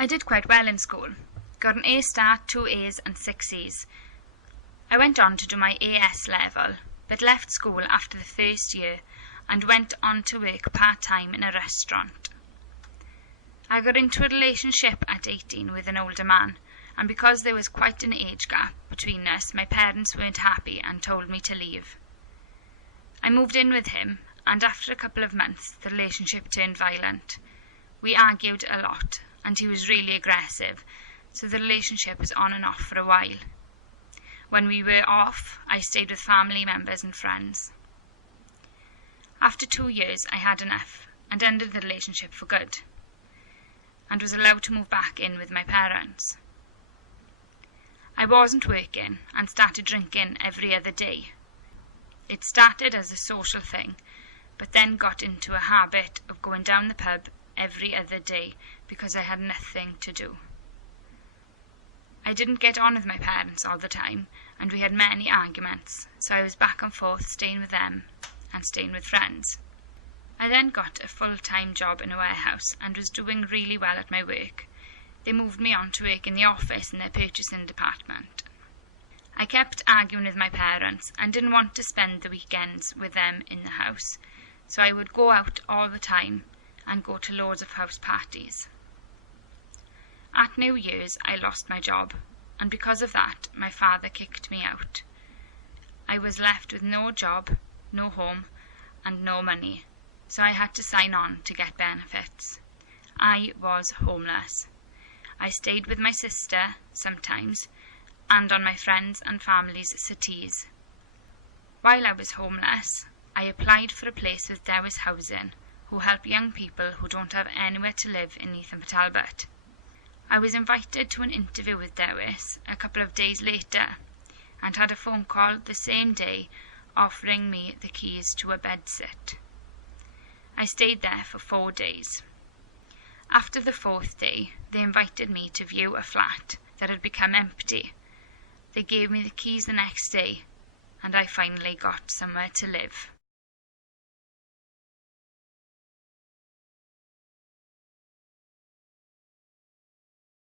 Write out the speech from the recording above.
I did quite well in school. Got an A star, 2 A's and 6 C's. I went on to do my AS level, but left school after the first year and went on to work part-time in a restaurant. I got into a relationship at 18 with an older man, and because there was quite an age gap between us, my parents weren't happy and told me to leave. I moved in with him, and after a couple of months the relationship turned violent. We argued a lot, and he was really aggressive, so the relationship was on and off for a while. When we were off, I stayed with family members and friends. After 2 years, I had enough and ended the relationship for good, and was allowed to move back in with my parents. I wasn't working and started drinking every other day. It started as a social thing, but then got into a habit of going down the pub every other day because I had nothing to do. I didn't get on with my parents all the time, and we had many arguments, so I was back and forth staying with them and staying with friends. I then got a full-time job in a warehouse and was doing really well at my work. They moved me on to work in the office in their purchasing department. I kept arguing with my parents and didn't want to spend the weekends with them in the house, so I would go out all the time and go to loads of house parties. At New Year's, I lost my job, and because of that, my father kicked me out. I was left with no job, no home, and no money, so I had to sign on to get benefits. I was homeless. I stayed with my sister sometimes, and on my friends' and family's settees. While I was homeless, I applied for a place with Dewis Housing, who help young people who don't have anywhere to live in Neath and Talbot. I was invited to an interview with Dewis a couple of days later, and had a phone call the same day offering me the keys to a bedsit. I stayed there for 4 days. After the 4th day, they invited me to view a flat that had become empty. They gave me the keys the next day, and I finally got somewhere to live.